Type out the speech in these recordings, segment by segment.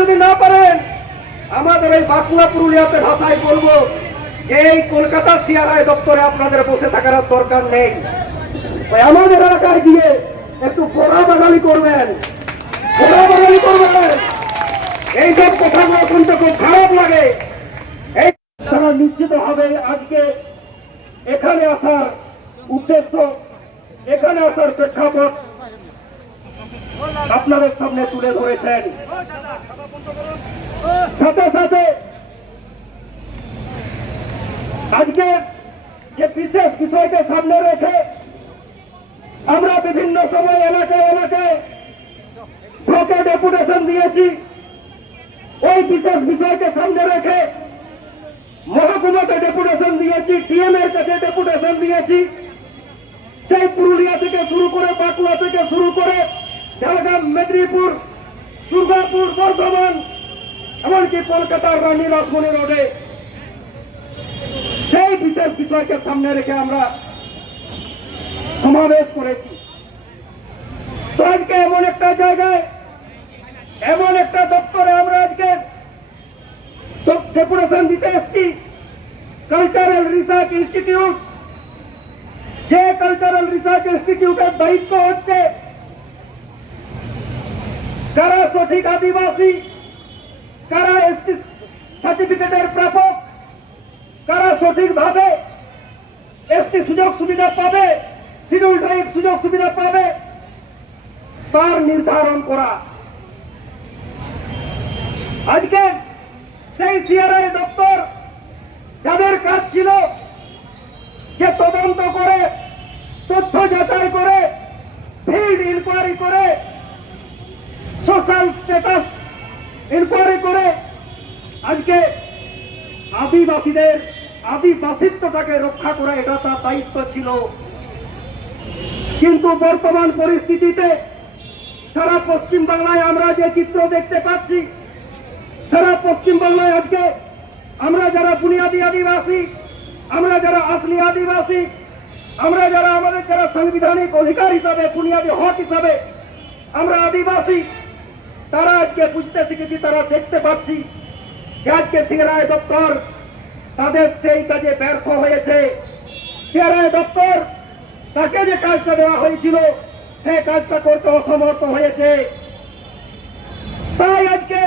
যদি না পারেন, আমাদের এই বাঁকুড়া পুরুলিয়াতে ভাষায় বলব যে এই কলকাতা সিআরআই দপ্তরে আপনাদের বসে থাকার দরকার নেই। আমাদের এলাকায় গিয়ে একটু গোড়া বাঙালি করবেন। গোড়া বাঙালি করবেন। এইসব কথাগুলো শুনতে খুব খারাপ লাগে। এই তারা নিশ্চিত হবে আজকে এখানে আসার উদ্দেশ্য, এখানে আসার প্রেক্ষাপট। আপনাদের সামনে তুলে ধরেছেন। সাথে সাথে আজকে যে বিশেষ বিষয়কে সামনে রেখে আমরা বিভিন্ন সময় এলাকায় এলাকায় ডেপুটেশন দিয়েছি। ওই বিশেষ বিষয়কে সামনে রেখে মহকুমাতে ডেপুটেশন দিয়েছি ডিএম এর কাছে ডেপুটেশন দিয়েছি। সেই পুরুলিয়া থেকে শুরু করে, বাঁকুড়া থেকে শুরু করে ঝাড়গ্রাম মেদিনীপুর দুর্গাপুর বর্ধমান এমনকি কলকাতার রানী রাসমণি রোডে সেই বিশেষ বিষয়কে সামনে রেখে আমরা সমাবেশ করেছি। তো আজকে এমন একটা জায়গায়, এমন একটা দপ্তরে আমরা আজকে ডেপুটেশন দিতে এসছি। কালচারাল রিসার্চ ইনস্টিটিউট যে কালচারাল রিসার্চ ইনস্টিটিউটের দায়িত্ব হচ্ছে কারা সঠিক আদিবাসী, কারা এসটি সার্টিফিকেটের প্রাপক, কারা সঠিকভাবে এসটি সুযোগ সুবিধা পাবে শিডিউল ট্রাইব সুযোগ সুবিধা পাবে, তার নির্ধারণ করা। আজকে সেই সিআরআই দপ্তর যাদের কাজ ছিল যে তদন্ত করে, তথ্য যাচাই করে ফিল্ড ইনকোয়ারি করে সোশ্যাল স্ট্যাটাস ইনকোয়ারি করে আজকে আদিবাসীদের আদিবাসিত্বটাকে রক্ষা করা এটা তার দায়িত্ব ছিল। কিন্তু বর্তমান পরিস্থিতিতে সারা পশ্চিম বাংলায় আমরা যে চিত্র দেখতে পাচ্ছি, সারা পশ্চিম বাংলায় আজকে আমরা যারা বুনিয়াদি আদিবাসী, আমরা যারা আসলি আদিবাসী, আমরা যারা আমাদের যারা সাংবিধানিক অধিকার হিসাবে, বুনিয়াদি হক হিসাবে আমরা আদিবাসী তারা আজকে বুঝতে শিখেছি, তারা দেখতে পাচ্ছি যে আজকে সিআরআই দপ্তর তাদের সেই কাজে ব্যর্থ হয়েছে। সিআরআই দপ্তর তাকে যে কাজটা দেওয়া হয়েছিল সেই কাজটা করতে অসমর্থ হয়েছে। তাই আজকে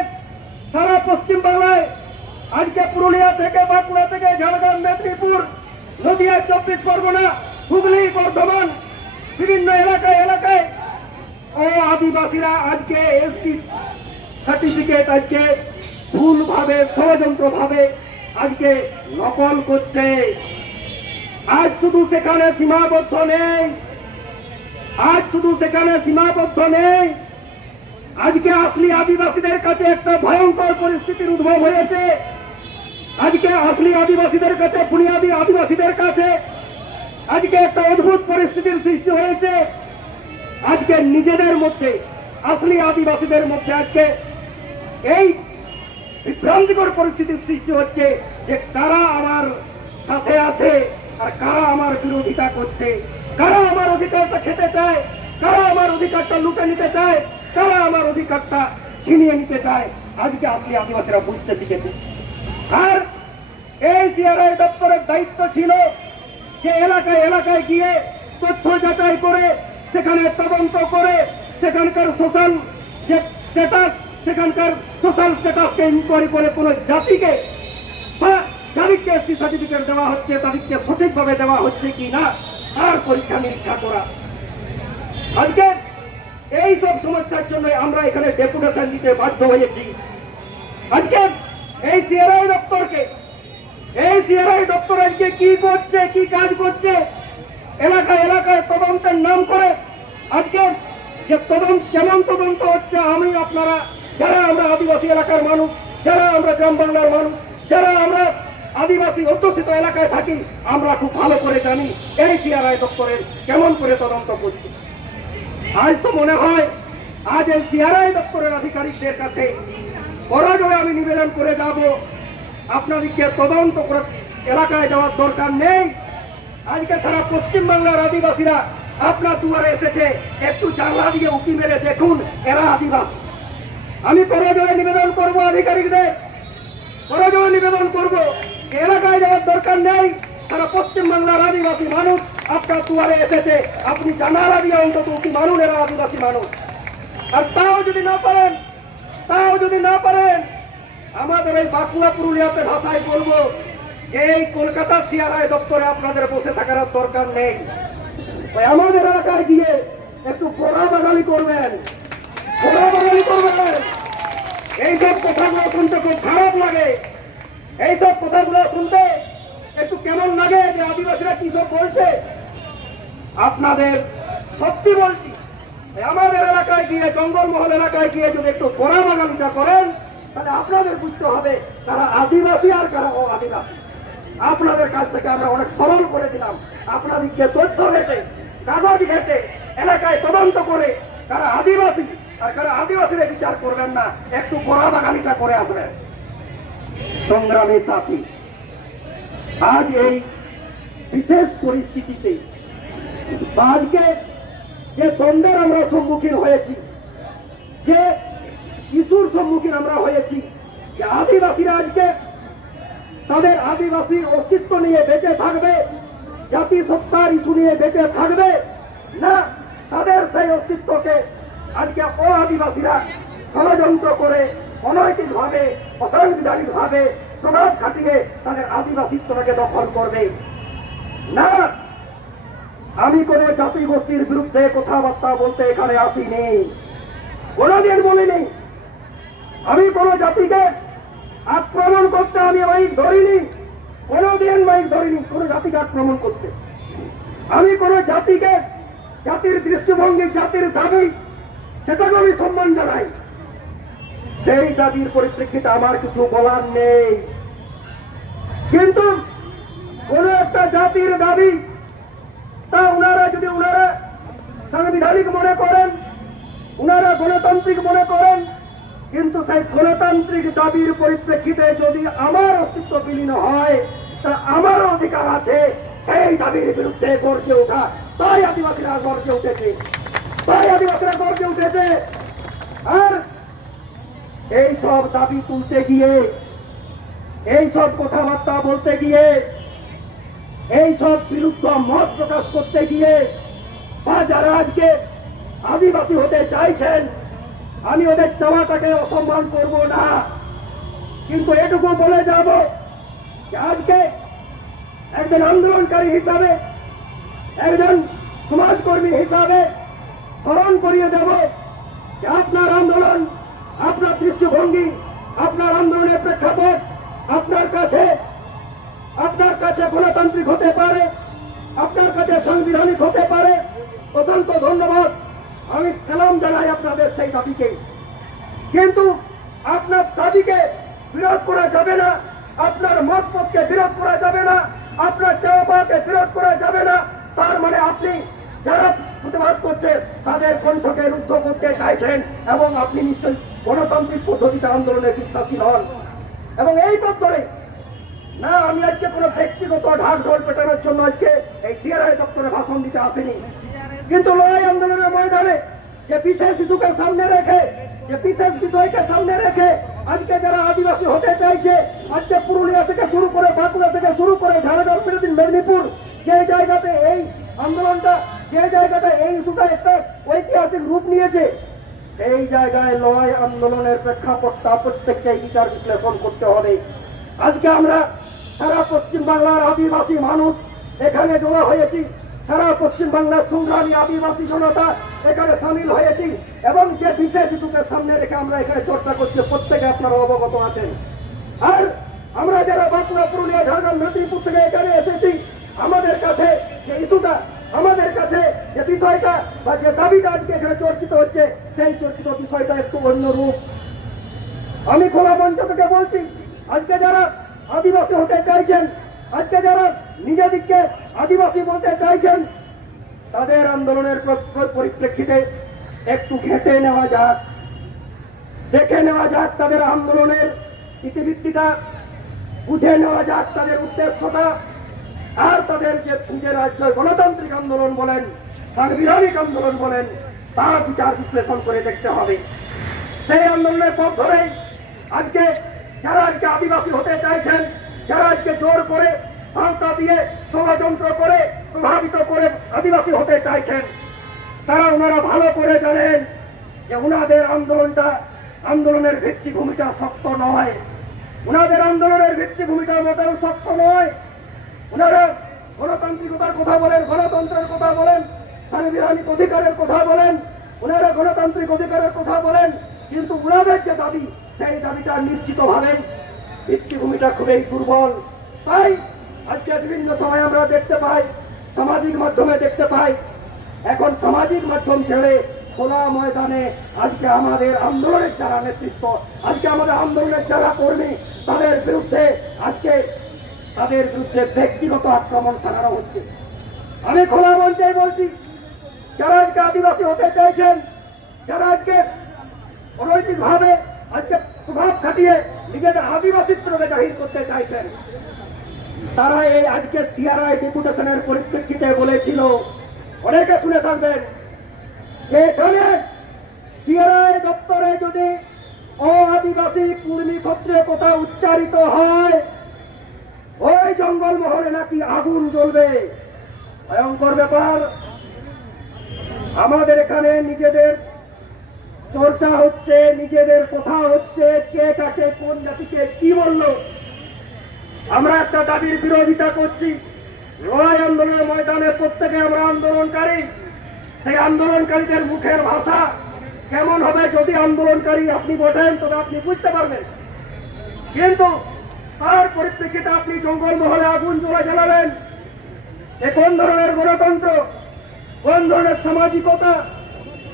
সারা পশ্চিম বাংলায়, আজকে পুরুলিয়া থেকে, বাঁকুড়া থেকে, ঝাড়গ্রাম, মেদিনীপুর, নদিয়া, চব্বিশ পরগনা, হুগলি, বর্ধমান, বিভিন্ন এলাকায় এলাকায় ও আদিবাসীরা আজকে এসটি সার্টিফিকেট আজকে ভুলভাবে, ষড়যন্ত্রভাবে আজকে নকল করছে। আজ শুধু সেখানে সীমাবদ্ধ নেই। আজ শুধু সেখানে সীমাবদ্ধ নেই। আজকে আসলি আদিবাসীদের কাছে একটা ভয়ঙ্কর পরিস্থিতির উদ্ভব হয়েছে। আজকে আসলি আদিবাসীদের কাছে, বুনিয়াদি আদিবাসীদের কাছে আজকে একটা অদ্ভুত পরিস্থিতির সৃষ্টি হয়েছে। আজকে নিজেদের মধ্যে, আসলি আদিবাসীদের মধ্যে আজকে এই বিভ্রান্তিকর পরিস্থিতির সৃষ্টি হচ্ছে যে কারা আমার সাথে আছে আর কারা আমার বিরোধিতা করছে। কারা আমার অধিকারটা খেতে চায়? কারা আমার অধিকারটা লুটে নিতে চায়? কারা আমার অধিকারটা ছিনিয়ে নিতে চায়? আজকে আসলে আদিবাসীরা বুঝতে শিখেছে। আর এই সিআরআই দপ্তরের দায়িত্ব ছিল যে এলাকায় এলাকায় গিয়ে তথ্য যাচাই করে সেখানে তদন্ত করে সেখানকার সোশ্যাল যে স্ট্যাটাস সেখানকার সোশ্যাল স্ট্যাটাসকে ইনকোয়ারি করে কোনো জাতিকে বা যাদেরকে এসটি সার্টিফিকেট দেওয়া হচ্ছে, তাদেরকে সঠিকভাবে দেওয়া হচ্ছে কি না, তার পরীক্ষা নিরীক্ষা করা। আজকে এই সব সমস্যার জন্য আমরা এখানে ডেপুটেশন দিতে বাধ্য হয়েছি। আজকে এই সিআরআই দপ্তরকে, এই সিআরআই দপ্তর আজকে কি করছে, কি কাজ করছে, এলাকায় এলাকায় তদন্তের নাম করে আজকে যে তদন্ত, কেমন তদন্ত হচ্ছে, আমি আপনারা, যারা আমরা আদিবাসী এলাকার মানুষ, যারা আমরা গ্রাম বাংলার মানুষ, যারা আমরা আদিবাসী অধ্যুষিত এলাকায় থাকি, আমরা খুব ভালো করে জানি এই সিআরআই দপ্তরের কেমন করে তদন্ত করছে। আজ তো মনে হয়, আজ এই সিআরআই দপ্তরের আধিকারিকদের কাছে পরাজয় আমি নিবেদন করে যাব। আপনাদেরকে তদন্ত করে এলাকায় যাওয়ার দরকার নেই। আজকে সারা পশ্চিমবাংলার আদিবাসীরা আপনার দুয়ারে এসেছে, একটু জানলা দিয়ে উঁকি মেরে দেখুন, এরা আদিবাসী। আমি পরাজয় নিবেদন করব আধিকারিকদের। পরাজয় নিবেদন করব। এলাকায় যাওয়ার দরকার নেই। সারা পশ্চিম বাংলার আদিবাসী মানুষ আপনার দুয়ারে এসেছে। আপনি জানার আগে অন্তত কি মানুষ এরা আদিবাসী মানুষ। আর তাও যদি না পারেন, তাও যদি না পারেন, আমাদের এই বাঁকুড়া পুরুলিয়াতে ভাষায় বলব, এই কলকাতা সিআরআই দপ্তরে আপনাদের বসে থাকার দরকার নেই। ওই আমাদের এলাকায় গিয়ে একটু পোড়া বাঙালি করবেন। পোড়া বাঙালি করবেন। এইসব কথাগুলো শুনতে খুব খারাপ লাগে। এইসব কথাগুলো শুনতে একটু কেমন লাগে যে আদিবাসীরা কি সব বলছে? আপনাদের সত্যি বলছি আমাদের এলাকায় গিয়ে, জঙ্গলমহল এলাকায় গিয়ে যদি একটু গোড়া বাগানটা করেন, তাহলে আপনাদের বুঝতে হবে তারা আদিবাসী আর কারা ও আদিবাসী আপনাদের কাছ থেকে আমরা অনেক সরল করে দিলাম। আপনাদেরকে তথ্য ঘেটে কাগজ ঘেটে এলাকায় তদন্ত করে তারা আদিবাসী, আর কারা আদিবাসীরা বিচার করবেন না, একটু গোড়া বাগানিটা করে আসবেন। সংগ্রামী সাথী, আজ এই বিশেষ পরিস্থিতিতে আজকে যে দ্বন্দ্বের আমরা সম্মুখীন হয়েছি, যে ইস্যুর সম্মুখীন আমরা হয়েছি, যে আদিবাসীরা আজকে তাদের আদিবাসীর অস্তিত্ব নিয়ে বেঁচে থাকবে জাতি সত্তার ইস্যু নিয়ে বেঁচে থাকবে, না তাদের সেই অস্তিত্বকে আজকে ও আদিবাসীরা ষড়যন্ত্র করে অনৈতিক ভাবে অসাংবিধানিক প্রভাব খাটিয়ে তাদের আদিবাসিত্বটাকে দখল করবে। না, আমি কোন জাতি গোষ্ঠীর বিরুদ্ধে কথাবার্তা বলতে এখানে আসিনি। কোনদিন বলিনি। আমি কোন জাতিকে আক্রমণ করতে আমি ওই ধরিনি। কোনদিন মাইক ধরিনি, কোন জাতিকে আক্রমণ করতে। আমি কোন জাতিকে, জাতির দৃষ্টিভঙ্গি, জাতির দাবি সেটাকে আমি সম্মান জানাই। সেই দাবির পরিপ্রেক্ষিতে আমার কিছু বলার নেই। কিন্তু কোন একটা জাতির দাবি, তা ওনারা যদি ওনারা সাংবিধানিক মনে করেন ওনারা গণতান্ত্রিক মনে করেন কিন্তু সেই গণতান্ত্রিক দাবির পরিপ্রেক্ষিতে যদি আমার অস্তিত্ব বিলীন হয়, তা আমার অধিকার আছে। সেই দাবির বিরুদ্ধে গর্জে ওঠা। তাই আদিবাসীরা গর্জে উঠেছে। তাই আদিবাসীরা গর্জে উঠেছে। আর এই সব দাবি তুলতে গিয়ে, এই সব কথাবার্তা বলতে গিয়ে, এই সব বিরুদ্ধ মত প্রকাশ করতে গিয়ে, বা যারা আজকে আদিবাসী হতে চাইছেন আমি ওদের চাওয়াটাকে অসম্মান করব না। কিন্তু এটুকু বলে যাব আজকে একজন আন্দোলনকারী হিসাবে, একজন সমাজকর্মী হিসাবে স্মরণ করিয়ে দেব যে আপনার আন্দোলন, আপনার দৃষ্টিভঙ্গি, আপনার আন্দোলনের প্রেক্ষাপট, আপনার কাছে আপনার কাছে গণতান্ত্রিক হতে পারে, আপনার কাছে সাংবিধানিক হতে পারে। অসংখ্য ধন্যবাদ। আমি সালাম জানাই আপনাদের সেই দাবিকে। কিন্তু আপনার দাবিকে বিরোধ করা যাবে না, আপনার মত পথকে বিরোধ করা যাবে না, আপনার চাওয়াকে বিরোধ করা যাবে না। তার মানে আপনি যারা প্রতিবাদ করছে তাদের কণ্ঠকে রুদ্ধ করতে চাইছেন এবং আপনি নিশ্চয়ই গণতান্ত্রিক পদ্ধতিতে আন্দোলনে বিশ্বাসী নন এবং এই পথ ধরে না, আমি আজকে কোনো ব্যক্তিগত ঢাক ঢোল পেটানোর জন্য আজকে এই সিআরআই দপ্তরে ভাষণ দিতে আসেনি। কিন্তু লড়াই আন্দোলনের ময়দানে যে বিশেষ ইস্যুকে সামনে রেখে, যে বিশেষ বিষয়কে সামনে রেখে আজকে যারা আদিবাসী হতে চাইছে, আজকে পুরুলিয়া থেকে শুরু করে বাঁকুড়া থেকে শুরু করে ঝাড়গ্রাম মেদিনীপুর মেদিনীপুর, যে জায়গাতে এই আন্দোলনটা, যে জায়গাটা এই ইস্যুটা একটা ঐতিহাসিক রূপ নিয়েছে, সেই জায়গায় লড়াই আন্দোলনের প্রেক্ষাপটটা প্রত্যেককে বিচার বিশ্লেষণ করতে হবে। আজকে আমরা সারা পশ্চিম বাংলার আদিবাসী মানুষ এখানে জোড়া হয়েছি। সারা পশ্চিম বাংলার সংগ্রামী আদিবাসী জনতা এখানে সামিল হয়েছি এবং যে বিশেষ ইস্যুকে সামনে রেখে আমরা এখানে চর্চা করছি, প্রত্যেকে আপনারা অবগত আছেন। আর আমরা যারা বাঁকুড়া, পুরুলিয়া, ঝাড়গ্রাম, মেদিনীপুর থেকে এখানে এসেছি, আমাদের কাছে যে ইস্যুটা, আমাদের কাছে যে বিষয়টা বা যে দাবিটা আজকে এখানে চর্চিত হচ্ছে, সেই চর্চিত বিষয়টা একটু অন্য রূপ আমি খোলা মঞ্চ থেকে বলছি, আজকে যারা আদিবাসী হতে চাইছেন আজকে যারা নিজেদিককে আদিবাসী বলতে চাইছেন, তাদের আন্দোলনের প্র- প্র- পরিপ্রেক্ষিতে একটু ঘেঁটে নেওয়া যাক। দেখে নেওয়া যাক তাদের আন্দোলনের ইতিবৃত্তিটা বুঝে নেওয়া যাক তাদের উদ্দেশ্যটা, আর তাদের যে নিজের রাজ্য গণতান্ত্রিক আন্দোলন বলেন, সাংবিধানিক আন্দোলন বলেন, তার বিচার বিশ্লেষণ করে দেখতে হবে। সেই আন্দোলনের পথ ধরেই আজকে যারা আজকে আদিবাসী হতে চাইছেন যারা আজকে জোর করে ভাওতা দিয়ে ষড়যন্ত্র করে প্রভাবিত করে আদিবাসী হতে চাইছেন, তারা ওনারা ভালো করে জানেন যে ওনাদের আন্দোলনটা আন্দোলনের ভিত্তিভূমিটা শক্ত নয়। ওনাদের আন্দোলনের ভিত্তিভূমিটা মোটেও শক্ত নয়। ওনারা গণতান্ত্রিকতার কথা বলেন, গণতন্ত্রের কথা বলেন সাংবিধানিক অধিকারের কথা বলেন, ওনারা গণতান্ত্রিক অধিকারের কথা বলেন, কিন্তু ওনাদের যে দাবি, সেই দাবিটা নিশ্চিতভাবেই ভিত্তিভূমিটা খুবই দুর্বল। তাই আজকে বিভিন্ন সময় আমরা দেখতে পাই, সামাজিক মাধ্যমে দেখতে পাই, এখন সামাজিক মাধ্যম ছেড়ে খোলা ময়দানে আজকে আমাদের আন্দোলনের যারা নেতৃত্ব, আজকে আমাদের আন্দোলনের যারা কর্মী, তাদের বিরুদ্ধে আজকে তাদের বিরুদ্ধে ব্যক্তিগত আক্রমণ চালানো হচ্ছে। আমি খোলা মঞ্চে বলছি, যারা আজকে আদিবাসী হতে চাইছেন, যারা আজকে অনৈতিকভাবে আজকে প্রভাব খাটিয়ে নিজেদের আদিবাসিত্বকে জাহির করতে চাইছেন তারা এই আজকে সিআরআই ডেপুটেশনের পরিপ্রেক্ষিতে বলেছিল, অনেকে শুনে থাকবেন যে এখানে সিআরআই দপ্তরে যদি ও আদিবাসী কুর্মী ক্ষত্রে কথা উচ্চারিত হয়, ওই জঙ্গল মহলে নাকি আগুন জ্বলবে? ভয়ঙ্কর ব্যাপার। আমাদের এখানে নিজেদের চর্চা হচ্ছে, নিজেদের কথা হচ্ছে, কে কাকে কোন জাতিকে কি বলল। আমরা একটা দাবির বিরোধিতা করছি। লড়াই আন্দোলনের ময়দানে প্রত্যেকে আমরা আন্দোলনকারী। সেই আন্দোলনকারীদের মুখের ভাষা কেমন হবে যদি আন্দোলনকারী আপনি বটেন তবে আপনি বুঝতে পারবেন। কিন্তু তার পরিপ্রেক্ষিতে আপনি জঙ্গল মহলে আগুন জ্বলা জ্বালাবেন। এ কোন ধরনের গণতন্ত্র? কোন ধরনের সামাজিকতা?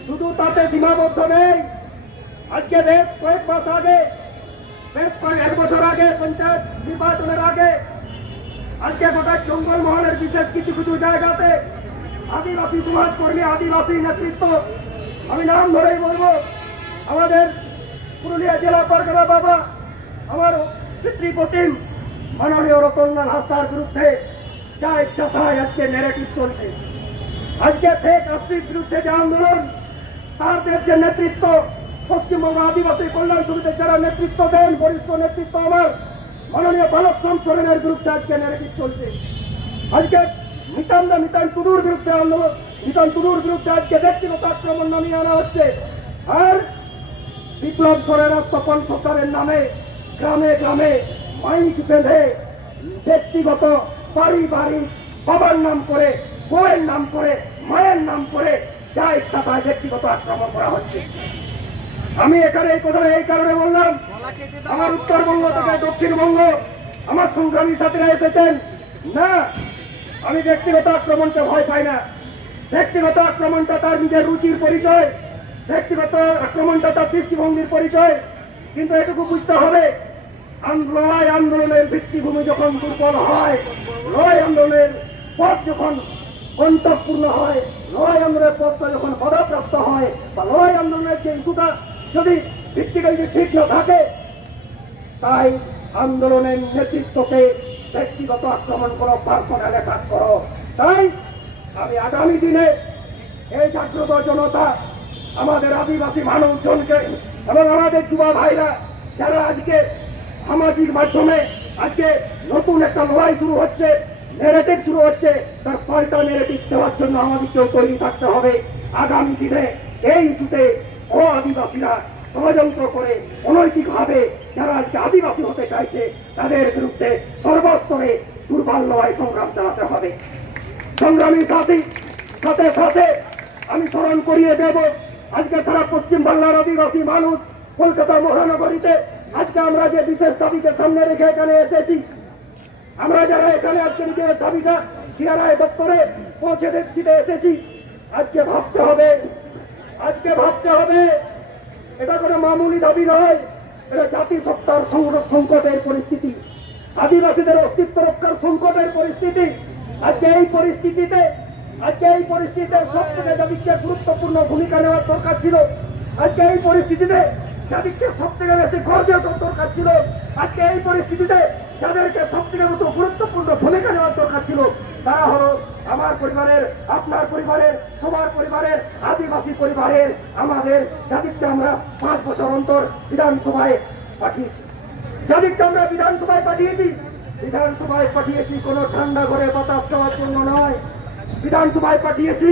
শুধু তাতে সীমাবদ্ধ নেই। আজকে বেশ কয়েক মাস আগে, বেশ কয়েক এক বছর আগে পঞ্চায়েত নির্বাচনের আগে, আজকে গোটা জঙ্গল মহলের বিশেষ কিছু কিছু জায়গাতে আদিবাসী সমাজ কর্মী আদিবাসী নেতৃত্ব, আমি নাম ধরেই বলব, আমাদের পুরুলিয়া জেলা পারগনা বাবা, আমার পিতৃপ্রতিম মাননীয় রতনলাল হাসদার বিরুদ্ধে যা ইচ্ছা তাই আজকে নেগেটিভ চলছে। আজকে ফেক আশ্রির বিরুদ্ধে যে আন্দোলন তাদের যে নেতৃত্ব, পশ্চিমবঙ্গ আদিবাসী কল্যাণ সমিতির যারা নেতৃত্ব দেন, বরিষ্ঠ নেতৃত্ব আমার, মাননীয় বালক শ্যাম সোরেনের বিরুদ্ধে আজকে নেগেটিভ চলছে। আজকে নিতান্ত নিতান টুডুর বিরুদ্ধে আন্দোলন নিতান টুডুর বিরুদ্ধে আজকে ব্যক্তিগত আক্রমণ নামিয়ে আনা হচ্ছে। আর বিপ্লব সরেন তপন সরকারের নামে, গ্রামে গ্রামে মাইক বেঁধে ব্যক্তিগত, পারিবারিক, বাবার নাম করে, বউয়ের নাম করে, মায়ের নাম করে যা ইচ্ছা তাই ব্যক্তিগত আক্রমণ করা হচ্ছে। আমি এখানে এই কথা এই কারণে বললাম, আমার উত্তরবঙ্গ থেকে দক্ষিণবঙ্গ, আমার সংগ্রামী সাথীরা এসেছেন। না, আমি ব্যক্তিগত আক্রমণকে ভয় পাই না। ব্যক্তিগত আক্রমণটা তার নিজের রুচির পরিচয়, ব্যক্তিগত আক্রমণটা তার দৃষ্টিভঙ্গির পরিচয়। কিন্তু এটুকু বুঝতে হবে লড়াই আন্দোলনের ভিত্তিভূমি যখন দুর্বল হয়, লড়াই আন্দোলনের পথ যখন অন্তঃপূর্ণ হয়। লড়াই আন্দোলনের পথটা যখন বাধাপ্রাপ্ত হয়, বা লড়াই আন্দোলনের যে ইস্যুটা, যদি ভিত্তিটা যদি ঠিক না থাকে, তাই আন্দোলনের নেতৃত্বকে ব্যক্তিগত আক্রমণ করো পার্সোনাল অ্যাটাক করো। তাই আমি আগামী দিনে এই জাগ্রত জনতা, আমাদের আদিবাসী মানুষজনকে এবং আমাদের যুবা ভাইরা, যারা আজকে সামাজিক মাধ্যমে আজকে নতুন একটা লড়াই শুরু হচ্ছে নেগেটিভ শুরু হচ্ছে, তার পাল্টা নেগেটিভ দেওয়ার জন্য আমাদেরকেও তৈরি থাকতে হবে। আগামী দিনে এই ইস্যুতে ও আদিবাসীরা ষড়যন্ত্র করে অনৈতিকভাবে যারা আজকে আদিবাসী হতে চাইছে, তাদের বিরুদ্ধে সর্বস্তরে দুর্বল লড়াই সংগ্রাম চালাতে হবে। সংগ্রামী সাথী, সাথে সাথে আমি স্মরণ করিয়ে দেব, আজকে সারা পশ্চিম বাংলার আদিবাসী মানুষ কলকাতা মহানগরীতে আজকে আমরা যে বিশেষ দাবিকে সামনে রেখে এখানে এসেছি আমরা যারা এখানে আজকে দাবিটা সিআরআই দপ্তরে পৌঁছে দিতে এসেছি, আজকে ভাবতে হবে। আজকে ভাবতে হবে, এটা কোনো মামুলি দাবি নয়, এটা জাতিসত্তার সংকটের পরিস্থিতি। আদিবাসীদের অস্তিত্ব রক্ষার সংকটের পরিস্থিতি। আজকে এই পরিস্থিতিতে আজকে এই পরিস্থিতিতে সব থেকে যাদেরকে গুরুত্বপূর্ণ ভূমিকা নেওয়ার দরকার ছিল। আজকে এই পরিস্থিতিতে যাদেরকে সব থেকে বেশি গর্জের দরকার ছিল। আজকে এই পরিস্থিতিতে যাদেরকে সব থেকে মতো গুরুত্বপূর্ণ ভূমিকা নেওয়ার দরকার ছিল, তারা হলো আমার পরিবারের, আপনার পরিবারের, সবার পরিবারের, আদিবাসী পরিবারের, আমাদের যাদেরকে আমরা পাঁচ বছর অন্তর বিধানসভায় পাঠিয়েছি। যাদেরকে আমরা বিধানসভায় পাঠিয়েছি বিধানসভায় পাঠিয়েছি কোনো ঠান্ডা ঘরে বাতাস খাওয়ার জন্য নয়। বিধানসভায় পাঠিয়েছি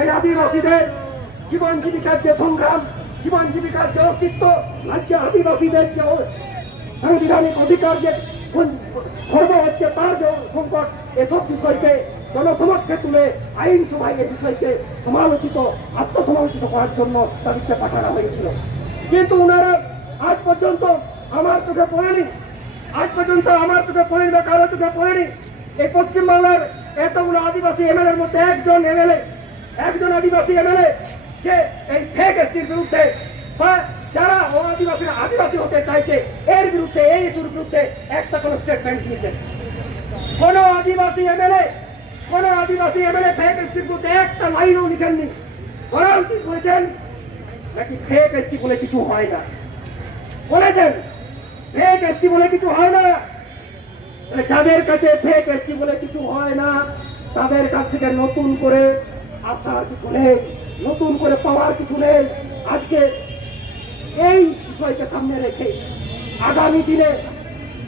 এই আদিবাসীদের জীবন জীবিকার যে সংগ্রাম, জীবন জীবিকার যে অস্তিত্ব, আজকে আদিবাসীদের যে সাংবিধানিক অধিকার যে ধর্ম তার সংকট, এসব বিষয়কে জনসমক্ষে তুলে আইন সভায় এই বিষয়কে সমালোচিত, আত্মসমালোচিত করার জন্য তাদেরকে পাঠানো হয়েছিল। কিন্তু ওনারা আজ পর্যন্ত আমার চোখে পড়েনি। আজ পর্যন্ত আমার চোখে পড়েনি বা কারও চোখে পড়েনি। এই পশ্চিমবাংলার এতগুলো আদিবাসী এমএলএর মধ্যে একজন এমএলএ, একজন আদিবাসী এমএলএ যে এই ফেক এসটির বিরুদ্ধে বা যারা ও আদিবাসী হতে চাইছে, এর বিরুদ্ধে এই ইস্যুর বিরুদ্ধে একটা কোনো স্টেটমেন্ট দিয়েছেন কোন আদিবাসী এমএলএ, কোন আদিবাসী এমএলএ ফেক এসটির বিরুদ্ধে একটা লাইনও লিখেননি। বলেছেন, নাকি ফেক এসটি বলে কিছু হয় না। বলেছেন ফেক এসটি বলে কিছু হয় না। যাদের কাছে ফেক এসটি বলে কিছু হয় না, তাদের কাছ থেকে নতুন করে আসার কিছু নেই, নতুন করে পাওয়ার কিছু নেই। আজকে এই বিষয়কে সামনে রেখে আগামী দিনে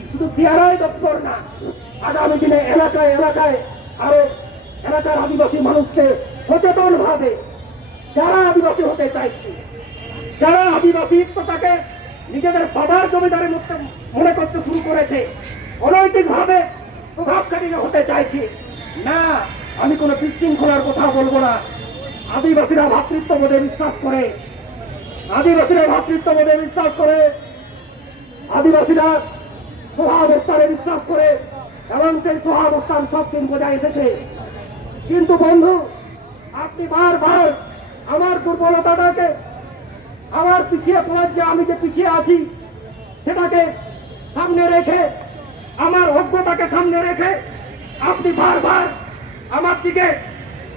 শুধু সিআরআই দপ্তর না, আগামী দিনে এলাকায় এলাকায় আরও এলাকার আদিবাসী মানুষকে সচেতন ভাবে যারা আদিবাসী হতে চাইছে, যারা আদিবাসীত্বটাকে নিজেদের বাবার জমিদারের মধ্যে মনে করতে শুরু করেছে অনৈতিক ভাবে প্রভাবশালী হতে চাইছে। না, আমি কোনো বিশৃঙ্খলার কথা বলব না। আদিবাসীরা ভাতৃত্ববোধে বিশ্বাস করে। আদিবাসীরা ভাতৃত্ববোধে বিশ্বাস করে, আদিবাসীরা সহাবস্থানে বিশ্বাস করে, এবং সেই সহাবস্থান সব দিন বোঝা এসেছে। কিন্তু বন্ধু, আপনি বারবার আমার দুর্বলতাটাকে আমার পিছিয়ে পড়ার যে আমি যে পিছিয়ে আছি, সেটাকে সামনে রেখে, আমার অজ্ঞতাকে সামনে রেখে আপনি বারবার আমার দিকে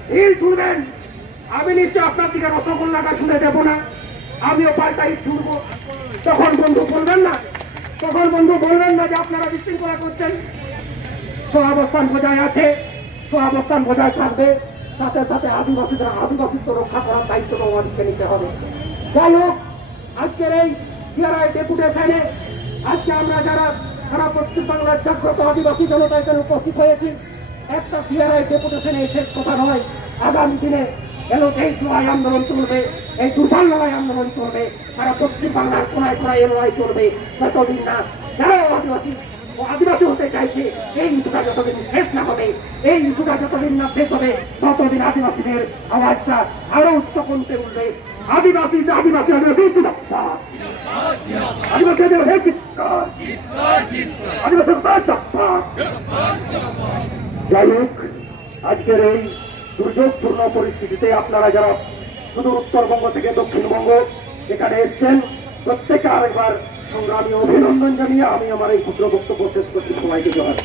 ঢিল ছুড়বেন। আমি নিশ্চয় আপনার দিকে রসগোল্লাটা ছুঁড়ে দেব না। আমিও পাল্টাই ছুড়বো তখন বন্ধু বলবেন না। তখন বন্ধু বলবেন না যে আপনারা বিশৃঙ্খলা করছেন। সহাবস্থান বজায় আছে। সহাবস্থান বজায় থাকবে। সাথে সাথে আদিবাসীদের আদিবাসীত্ব রক্ষা করার দায়িত্ব আমাদেরকে নিতে হবে। যাই হোক, আজকের এই সিআরআই ডেপুটেশনে আজকে আমরা যারা সারা পশ্চিম পশ্চিমবাংলার জাগ্রত আদিবাসী জনতা এখানে উপস্থিত হয়েছি, একটা সিআরআই ডেপুটেশনে শেষ কথা নয়। আগামী দিনে কেন এই লড়াই আন্দোলন চলবে। এই দুর্বল লড়াই আন্দোলন চলবে, সারা পশ্চিমবাংলার কোনায় কোনায় এই লড়াই চলবে, যতদিন না যারা আদিবাসী আদিবাসী হতে চাইছে, এই ইস্যুটা যতদিন শেষ না হবে, এই ইস্যুটা যতদিন না শেষ হবে, ততদিন আদিবাসীদের আওয়াজটা আরও উচ্চ কমতে উঠবে। আদিবাসী আদিবাসী আদিবাসী আদিবাসী আদিবাসী আদিবাসী যাই হোক, আজকের এই দুর্যোগপূর্ণ পরিস্থিতিতে আপনারা যারা শুধু উত্তরবঙ্গ থেকে দক্ষিণবঙ্গ এখানে এসছেন, প্রত্যেকে আরেকবার সংগ্রামী অভিনন্দন জানিয়ে আমি আমার এই ক্ষুদ্র বক্তব্য শেষ করছি। সবাইকে জয়।